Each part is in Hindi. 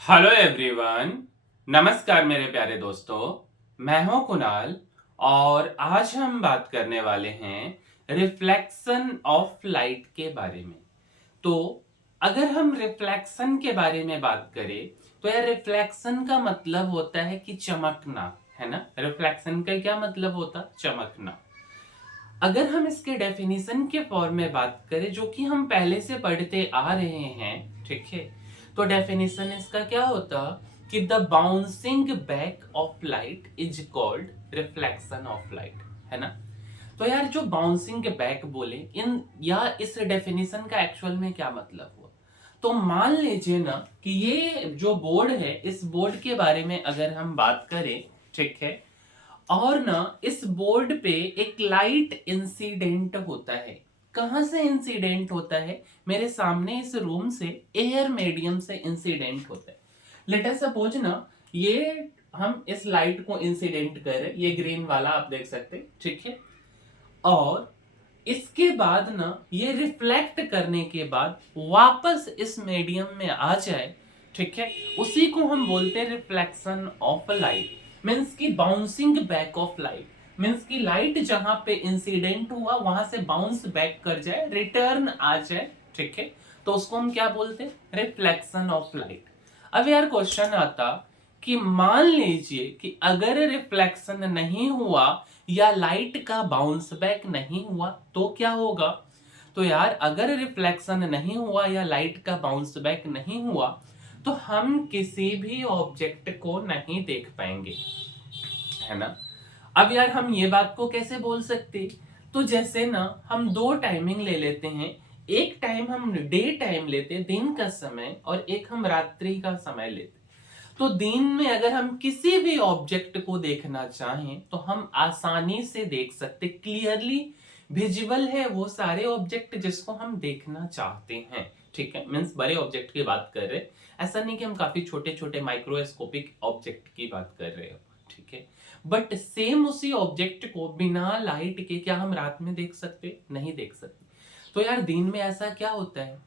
Hello everyone. नमस्कार मेरे प्यारे दोस्तों। मैं हूं कुणाल और आज हम बात करने वाले हैं रिफ्लेक्शन ऑफ लाइट के बारे में। तो अगर हम रिफ्लेक्शन के बारे में बात करें तो यह रिफ्लेक्शन का मतलब होता है कि चमकना, है ना। रिफ्लेक्शन का क्या मतलब होता? चमकना। अगर हम इसके डेफिनेशन के फॉर्म में बात करें जो कि हम पहले से पढ़ते आ रहे हैं, ठीक है, तो डेफिनेशन इसका क्या होता कि the bouncing back of light is called reflection of light, है ना। तो यार जो बाउंसिंग बैक बोले इन या इस डेफिनेशन का एक्चुअल में क्या मतलब हुआ, तो मान लीजिए ना कि ये जो बोर्ड है इस बोर्ड के बारे में अगर हम बात करें, ठीक है, और ना इस बोर्ड पे एक लाइट इंसिडेंट होता है। कहां से इंसिडेंट होता है? मेरे सामने इस रूम से एयर मीडियम से इंसिडेंट होता है। लेट अस सपोज ना ये हम इस लाइट को इंसिडेंट कर रहे हैं, ये ग्रीन वाला आप देख सकते हैं, ठीक है। और इसके बाद ना ये रिफ्लेक्ट करने के बाद वापस इस मीडियम में आ जाए, ठीक है, उसी को हम बोलते हैं रिफ्लेक्शन ऑफ लाइट। मींस की bouncing back of light, means की लाइट जहां पे इंसिडेंट हुआ वहां से बाउंस बैक कर जाए, रिटर्न आ जाए, ठीक है, तो उसको हम क्या बोलते हैं? Reflection of light. अब यार क्वेश्चन आता कि मान लीजिए कि अगर रिफ्लेक्शन नहीं हुआ या लाइट का बाउंस बैक नहीं हुआ तो क्या होगा? तो यार अगर रिफ्लेक्शन नहीं हुआ या लाइट का बाउंस बैक नहीं हुआ तो हम किसी भी ऑब्जेक्ट को नहीं देख पाएंगे, है ना। अब यार हम ये बात को कैसे बोल सकते? तो जैसे ना हम दो टाइमिंग ले लेते हैं। एक टाइम हम डे टाइम लेते हैं, दिन का समय, और एक हम रात्रि का समय लेते हैं। तो दिन में अगर हम किसी भी ऑब्जेक्ट को देखना चाहें तो हम आसानी से देख सकते, क्लियरली विजिबल है वो सारे ऑब्जेक्ट जिसको हम देखना चाहते हैं, ठीक है। मींस बड़े ऑब्जेक्ट की बात कर रहे हैं, ऐसा नहीं कि हम काफी छोटे छोटे माइक्रोस्कोपिक ऑब्जेक्ट की बात कर रहे हो, ठीक है। बट सेम उसी ऑब्जेक्ट को बिना लाइट के क्या हम रात में देख सकते? नहीं देख सकते। तो यार दिन में ऐसा क्या होता है?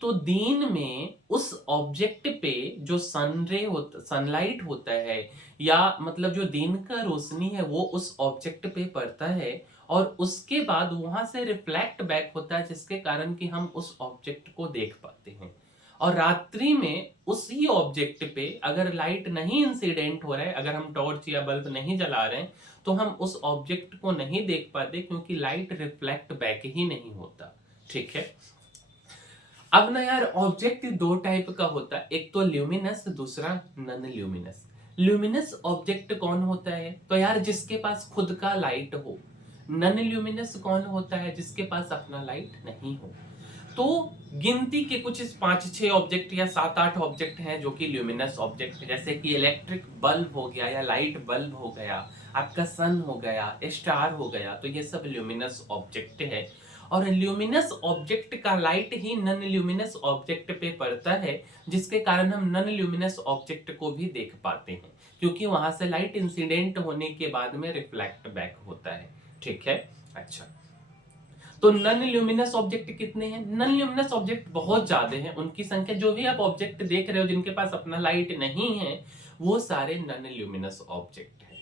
तो दिन में उस ऑब्जेक्ट पे जो सनलाइट होता है, या मतलब जो दिन का रोशनी है वो उस ऑब्जेक्ट पे पड़ता है और उसके बाद वहां से रिफ्लेक्ट बैक होता है, जिसके कारण कि हम उस ऑब्जेक्ट को देख पाते हैं। और रात्रि में उसी ऑब्जेक्ट पे अगर लाइट नहीं इंसिडेंट हो रहा है, अगर हम टॉर्च या बल्ब नहीं जला रहे हैं, तो हम उस ऑब्जेक्ट को नहीं देख पाते क्योंकि लाइट रिफ्लेक्ट बैक ही नहीं होता, ठीक है। अब ना यार ऑब्जेक्ट दो टाइप का होता है, एक तो ल्यूमिनस, दूसरा नन ल्यूमिनस। ल्यूमिनस ऑब्जेक्ट कौन होता है? तो यार जिसके पास खुद का लाइट हो। नन ल्यूमिनस कौन होता है? जिसके पास अपना लाइट नहीं हो। तो गिनती के कुछ इस 5-6 ऑब्जेक्ट या 7-8 ऑब्जेक्ट हैं जो कि ल्यूमिनस ऑब्जेक्ट, जैसे कि इलेक्ट्रिक बल्ब हो गया या लाइट बल्ब हो गया, आपका सन हो गया, स्टार हो गया, तो ये सब ल्यूमिनस ऑब्जेक्ट है। और ल्यूमिनस ऑब्जेक्ट का लाइट ही नन ल्यूमिनस ऑब्जेक्ट पे पड़ता है, जिसके कारण हम नन ल्यूमिनस ऑब्जेक्ट को भी देख पाते हैं, क्योंकि वहां से लाइट इंसिडेंट होने के बाद में रिफ्लेक्ट बैक होता है, ठीक है। अच्छा, तो नन ल्यूमिनस ऑब्जेक्ट कितने हैं? नन ल्यूमिनस ऑब्जेक्ट बहुत ज्यादा हैं, उनकी संख्या, जो भी आप ऑब्जेक्ट देख रहे हो जिनके पास अपना लाइट नहीं है वो सारे नन ल्यूमिनस ऑब्जेक्ट हैं।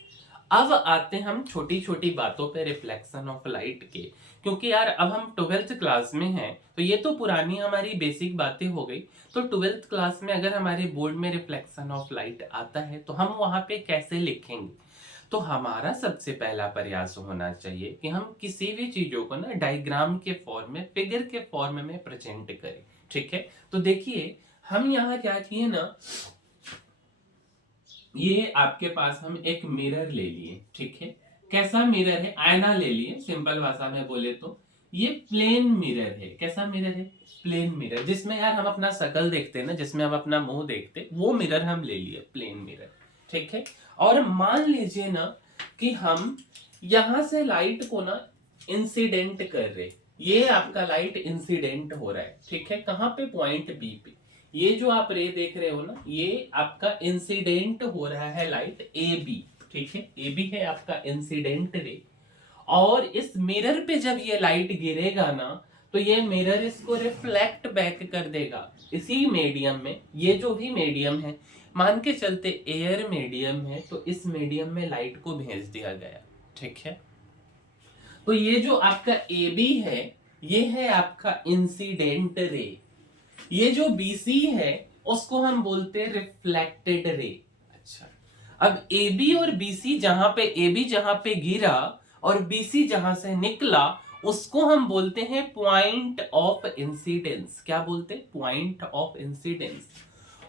अब आते हैं हम छोटी छोटी बातों पे रिफ्लेक्शन ऑफ लाइट के, क्योंकि यार अब हम 12th क्लास में हैं, तो ये तो पुरानी हमारी बेसिक बातें हो गई। तो 12th क्लास में अगर हमारे बोर्ड में रिफ्लेक्शन ऑफ लाइट आता है तो हम वहां पे कैसे लिखेंगे? तो हमारा सबसे पहला प्रयास होना चाहिए कि हम किसी भी चीजों को ना डायग्राम के फॉर्म में, फिगर के फॉर्म में प्रेजेंट करें, ठीक है। तो देखिए हम यहाँ क्या किए ना, ये आपके पास हम एक मिरर ले लिए, ठीक है। कैसा मिरर है? आईना ले लिए, सिंपल भाषा में बोले तो ये प्लेन मिरर है। कैसा मिरर है? प्लेन मिरर, जिसमें यार हम अपना शकल देखते हैं ना, जिसमें हम अपना मुंह देखते हैं, वो मिरर हम ले लिए, प्लेन मिरर, ठीक है। और मान लीजिए ना कि हम यहां से लाइट को ना इंसिडेंट कर रहे, ये आपका लाइट इंसिडेंट हो रहा है, ठीक है। कहां पे? पॉइंट बी पे। ये जो आप रे देख रहे हो ना, ये आपका इंसिडेंट हो रहा है लाइट ए बी, ठीक है। ए बी है आपका इंसिडेंट रे। और इस मिरर पे जब ये लाइट गिरेगा ना तो ये मिरर इसको रिफ्लेक्ट बैक कर देगा इसी मीडियम में। ये जो भी मीडियम है, मान के चलते एयर मीडियम है, तो इस मीडियम में लाइट को भेज दिया गया, ठीक है। तो ये जो आपका ए बी है, ये है आपका इंसिडेंट रे। ये जो बीसी है उसको हम बोलते हैं रिफ्लेक्टेड रे। अच्छा, अब ए बी और बीसी जहां पे ए बी जहां पे गिरा और बीसी जहां से निकला, उसको हम बोलते हैं पॉइंट ऑफ इंसिडेंस। क्या बोलते हैं? Point of incidence.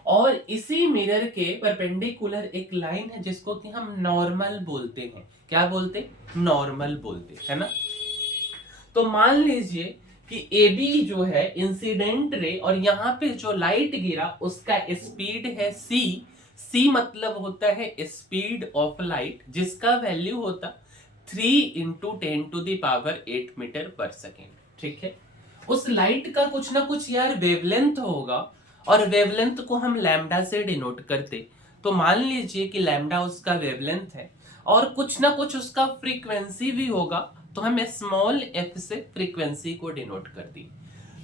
और इसी मिरर के परपेंडिकुलर एक लाइन है जिसको कि हम नॉर्मल बोलते हैं। क्या बोलते? नॉर्मल बोलते है ना। तो मान लीजिए कि ए बी जो है इंसिडेंट रे, और यहाँ पे जो लाइट गिरा उसका स्पीड है सी। सी मतलब होता है स्पीड ऑफ लाइट, जिसका वैल्यू होता 3 × 10⁸ मीटर पर सेकेंड, ठीक है। उस लाइट का कुछ ना कुछ यार वेवलेंथ होगा, और वेवलेंथ को हम लैम्डा से डिनोट करते। तो मान लीजिए कि लैम्डा उसका वेवलेंथ है, और कुछ ना कुछ उसका फ्रीक्वेंसी भी होगा, तो हम स्मॉल एफ से फ्रीक्वेंसी को डिनोट कर दी।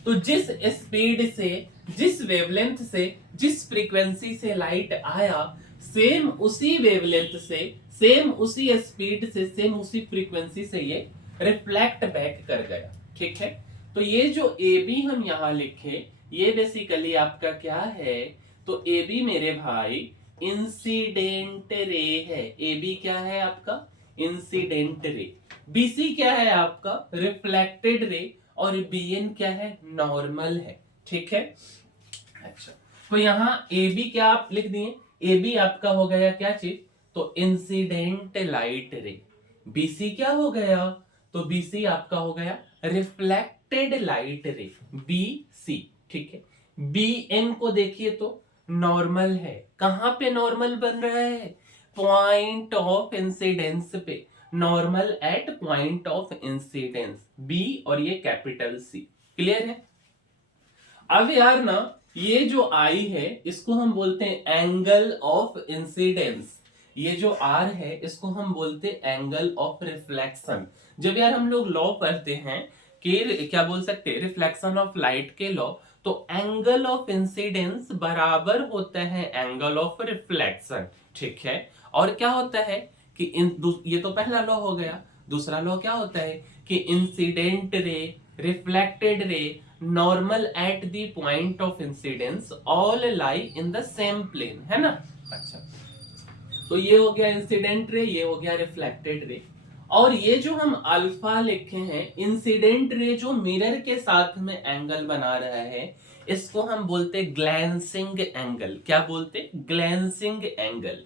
तो जिस स्पीड से, जिस वेवलेंथ से, जिस फ्रीक्वेंसी से लाइट आया, सेम उसी वेवलेंथ से, सेम उसी स्पीड से, सेम उसी फ्रीक्वेंसी से ये रिफ्लेक्ट बैक कर गया, ठीक है। तो ये जो ए बी हम यहां लिखे, ये बेसिकली आपका क्या है? तो ए बी मेरे भाई इंसिडेंट रे है। ए बी क्या है आपका? Incident ray. बीसी क्या है आपका? Reflected ray. और बी एन क्या है? नॉर्मल है, ठीक है। अच्छा, तो यहाँ ए बी क्या आप लिख दिए? ए बी आपका हो गया क्या चीज? तो इंसिडेंट लाइट रे। बीसी क्या हो गया? तो बीसी आपका हो गया reflected light ray, B C, ठीक है। बी एन को देखिए तो नॉर्मल है। कहां पे नॉर्मल बन रहा है? पॉइंट ऑफ इंसिडेंस पे। Normal at point of incidence, B और ये कैपिटल सी। क्लियर है? अब यार ना, ये जो आई है इसको हम बोलते हैं एंगल ऑफ इंसिडेंस। ये जो आर है इसको हम बोलते हैं एंगल ऑफ रिफ्लेक्शन। जब यार हम लोग लॉ पढ़ते हैं कि क्या बोल सकते हैं, रिफ्लेक्शन ऑफ लाइट के लॉ, तो एंगल ऑफ इंसिडेंस बराबर होता है एंगल ऑफ रिफ्लेक्शन, ठीक है। और क्या होता है कि ये तो पहला लॉ हो गया। दूसरा लॉ क्या होता है कि incident ray, reflected ray, normal at the point of incidence, all lie in the same plane, है ना। अच्छा, तो ये हो गया इंसिडेंट रे, ये हो गया रिफ्लेक्टेड रे। और ये जो हम अल्फा लिखे हैं, इंसिडेंट रे जो मिरर के साथ में एंगल बना रहा है, इसको हम बोलते ग्लैंसिंग एंगल। क्या बोलते? Glancing angle.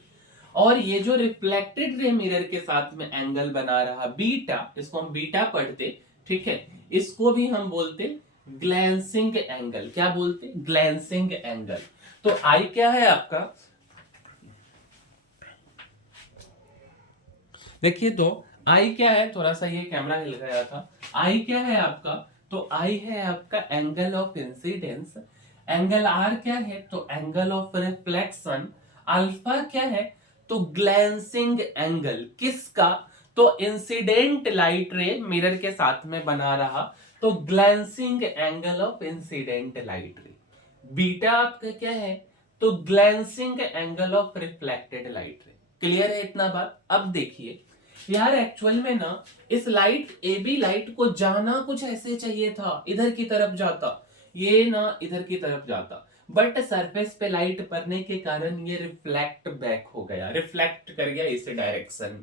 और ये जो रिफ्लेक्टेड रे मिरर के साथ में एंगल बना रहा बीटा, इसको हम बीटा पढ़ते, ठीक है। इसको भी हम बोलते ग्लैंसिंग एंगल। क्या बोलते? Glancing angle. तो आई क्या है आपका? देखिए तो आई क्या है, थोड़ा सा ये कैमरा हिल गया था। आई क्या है आपका? तो आई है आपका angle of incidence. Angle R क्या है? तो एंगल ऑफ रिफ्लेक्शन। अल्फा क्या है? तो ग्लैंसिंग एंगल। किसका? तो इंसिडेंट लाइट रे मिरर के साथ में बना रहा, तो glancing angle of incident light रे। बीटा आपका क्या है? तो glancing angle of reflected light रे। क्लियर है इतना बात? अब देखिए यार, एक्चुअल में ना इस लाइट ए बी लाइट को जाना कुछ ऐसे चाहिए था, इधर की तरफ जाता, ये ना इधर की तरफ जाता, बट सरफेस पे लाइट पड़ने के कारण ये रिफ्लेक्ट बैक हो गया, रिफ्लेक्ट कर गया इस डायरेक्शन।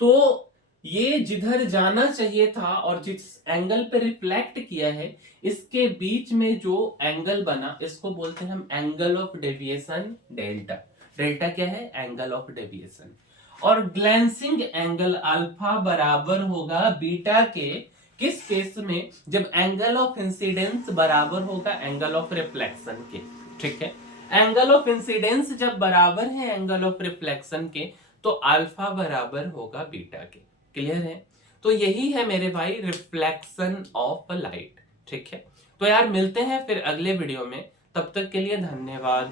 तो ये जिधर जाना चाहिए था और जिस एंगल पे रिफ्लेक्ट किया है, इसके बीच में जो एंगल बना, इसको बोलते हैं हम angle of deviation delta. Delta क्या है? Angle of deviation. और ग्लैंसिंग एंगल अल्फा बराबर होगा बीटा के, किस केस में? जब एंगल ऑफ इंसिडेंस बराबर होगा एंगल ऑफ रिफ्लेक्शन के, ठीक है। एंगल ऑफ इंसिडेंस जब बराबर है एंगल ऑफ रिफ्लेक्शन के, तो अल्फा बराबर होगा बीटा के। क्लियर है? तो यही है मेरे भाई रिफ्लेक्शन ऑफ लाइट, ठीक है। तो यार मिलते हैं फिर अगले वीडियो में, तब तक के लिए धन्यवाद।